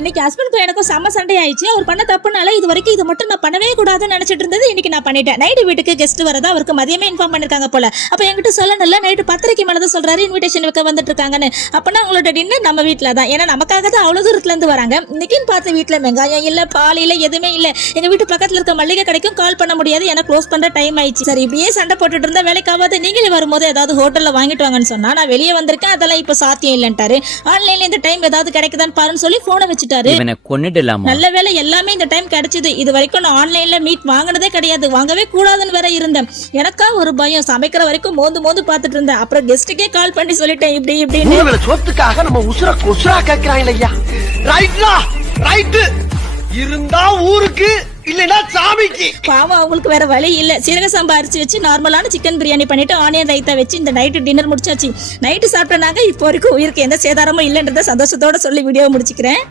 இன்னைக்கு ஹஸ்பண்ட்க்கும் எனக்கும் செம்ம சண்டை ஆயிடுச்சு அவர் பண்ண தப்புனால இது வரைக்கும் இது மட்டும் நான் பண்ணவே கூடாதுன்னு நினைச்சிட்டு இருந்தது. இன்னைக்கு நான் பண்ணிட்டேன். நைட்டு வீட்டுக்கு கெஸ்ட் வரதா அவருக்கு மதியமே இன்ஃபார்ம் பண்ணிருக்காங்க போல. அப்போ என்கிட்ட சொல்லணும்ல நைட்டு பத்தரைக்கு மேல சொல்றாரு இன்விடேஷன் வைக்க வந்துட்டு இருக்காங்கன்னு அப்பனா அவங்களோட டின்னர் நம்ம வீட்டில் தான். ஏன்னா நமக்காக தான் அவ்வளோ தூரத்துல இருந்து வராங்க. இன்னைக்குன்னு பார்த்து வீட்டில் வெங்காயம் இல்லை பால் இல்லை எதுவுமே இல்லை. எங்க வீட்டு பக்கத்தில் இருக்க மளிகை கடைக்கும் கால் பண்ண முடியாது. ஏன்னா க்ளோஸ் பண்ற டைம் ஆயிடுச்சு. சரி இப்படியே சண்டை போட்டுட்டு இருந்தா வேலைக்காவது நீங்களே வரும்போது ஏதாவது ஹோட்டல்ல வாங்கிட்டு வாங்கன்னு சொன்னா நான் வெளியே வந்திருக்கேன். அதெல்லாம் இப்போ சாத்தியம் இல்லைன்ட்டாரு. ஆன்லைன்ல இந்த டைம் ஏதாவது கிடைக்குதான்னு பாருன்னு சொல்லி போனை வச்சுட்டாரு இவனை கொன்னுடலாமா? நல்ல வேளை எல்லாமே இந்த டைம் கிடைச்சது. இது வரைக்கும் நான் ஆன்லைன்ல மீட் வாங்கினதே கிடையாது. வாங்கவே கூடாதுன்னு வேற இருந்தேன். எனக்கா ஒரு பயம். சமைக்கிற வரைக்கும் மோந்து மோந்து பார்த்துட்டு இருந்தேன். அப்புறம் கெஸ்ட்டுக்கே கால் பண்ணி சொல்லிட்டேன். இப்படி இப்படின்னு. இவங்களை சொத்துக்காக நம்ம உசுர கொசுரா கேக்குறாங்க ஐயா ரைட்லா ரைட்டு இருந்தா ஊருக்கு இல்லைன்னா சாமிக்கு. பாவம் அவங்களுக்கு வேற வழி இல்ல. சீரக சாம்பா அரிசி வச்சு நார்மலான சிக்கன் பிரியாணி பண்ணிட்டு ஆனியன் ரைத்தா வச்சு இந்த நைட்டு டின்னர் முடிச்சாச்சு. நைட்டு சாப்பிட்ட நாங்க இப்போ வரைக்கும் உயிருக்கு எந்த சேதாரமும் இல்லைன்றத சந்தோஷத்தோட சொல்லி வீடியோ முடிச்சுக்கிறேன்.